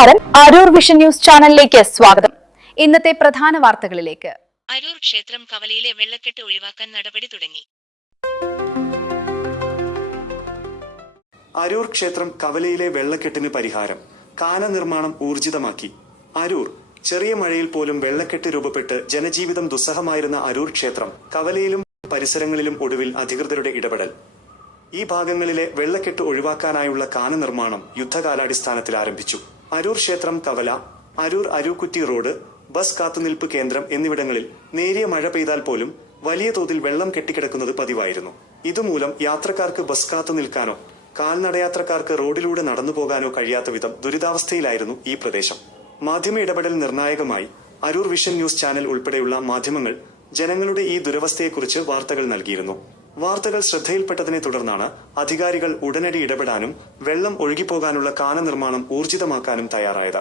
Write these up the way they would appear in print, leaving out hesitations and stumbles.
നമസ്കാരം, Aroor vision news ചാനലിലേക്ക് സ്വാഗതം. ഇന്നത്തെ പ്രധാന വാർത്തകളിലേക്ക്. അരൂർ ക്ഷേത്രം കവലയിലെ വെള്ളക്കെട്ട് ഒഴിവാക്കാൻ നടപടി തുടങ്ങി. അരൂർ ക്ഷേത്രം കവലയിലെ വെള്ളക്കെട്ടിന് പരിഹാരം. കാന നിർമ്മാണം ഊർജിതമാക്കി. അരൂർ ചെറിയ മഴയിൽ പോലും വെള്ളക്കെട്ട് രൂപപ്പെട്ട് ജനജീവിതം ദുസ്സഹമായിരുന്ന അരൂർ ക്ഷേത്രം കവലയിലും പരിസരങ്ങളിലും ഒടുവിൽ അധികൃതരുടെ ഇടപെടൽ. ഈ ഭാഗങ്ങളിലെ വെള്ളക്കെട്ട് ഒഴിവാക്കാനായുള്ള കാന നിർമ്മാണം യുദ്ധകാലാടിസ്ഥാനത്തിൽ ആരംഭിച്ചു. അരൂർ ക്ഷേത്രം കവല, അരൂർ അരൂക്കുറ്റി റോഡ്, ബസ് കാത്തുനിൽപ്പ് കേന്ദ്രം എന്നിവിടങ്ങളിൽ നേരിയ മഴ പെയ്താൽ പോലും വലിയ തോതിൽ വെള്ളം കെട്ടിക്കിടക്കുന്നത് പതിവായിരുന്നു. ഇതുമൂലം യാത്രക്കാർക്ക് ബസ് കാത്തു നിൽക്കാനോ കാൽനടയാത്രക്കാർക്ക് റോഡിലൂടെ നടന്നു പോകാനോ കഴിയാത്ത വിധം ദുരിതാവസ്ഥയിലായിരുന്നു ഈ പ്രദേശം. മാധ്യമ ഇടപെടൽ നിർണായകമായി. അരൂർ വിഷൻ ന്യൂസ് ചാനൽ ഉൾപ്പെടെയുള്ള മാധ്യമങ്ങൾ ജനങ്ങളുടെ ഈ ദുരവസ്ഥയെക്കുറിച്ച് വാർത്തകൾ നൽകിയിരുന്നു. വാർത്തകൾ ശ്രദ്ധയിൽപ്പെട്ടതിനെ തുടർന്നാണ് അധികാരികൾ ഉടനടി ഇടപെടാനും വെള്ളം ഒഴുകിപ്പോകാനുള്ള കാന നിർമ്മാണം ഊർജിതമാക്കാനും തയ്യാറായത്.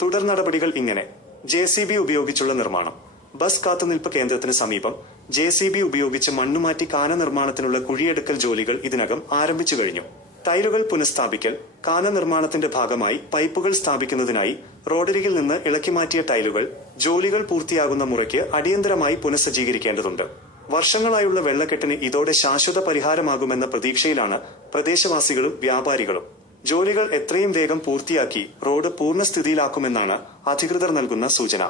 തുടർ നടപടികൾ ഇങ്ങനെ: JCB ഉപയോഗിച്ചുള്ള നിർമ്മാണം. ബസ് കാത്തുനിൽപ്പ് കേന്ദ്രത്തിന് സമീപം JCB ഉപയോഗിച്ച് മണ്ണുമാറ്റി കാന നിർമ്മാണത്തിനുള്ള കുഴിയെടുക്കൽ ജോലികൾ ഇതിനകം ആരംഭിച്ചു കഴിഞ്ഞു. ടൈലുകൾ പുനഃസ്ഥാപിക്കൽ. കാന നിർമ്മാണത്തിന്റെ ഭാഗമായി പൈപ്പുകൾ സ്ഥാപിക്കുന്നതിനായി റോഡരികിൽ നിന്ന് ഇളക്കിമാറ്റിയ ടൈലുകൾ ജോലികൾ പൂർത്തിയാകുന്ന മുറയ്ക്ക് അടിയന്തരമായി പുനഃസജ്ജീകരിക്കേണ്ടതുണ്ട്. വർഷങ്ങളായുള്ള വെള്ളക്കെട്ടിന് ഇതോടെ ശാശ്വത പരിഹാരമാകുമെന്ന പ്രതീക്ഷയിലാണ് പ്രദേശവാസികളും വ്യാപാരികളും. ജോലികൾ എത്രയും വേഗം പൂർത്തിയാക്കി റോഡ് പൂർണ്ണസ്ഥിതിയിലാക്കുമെന്നാണ് അധികൃതർ നൽകുന്ന സൂചന.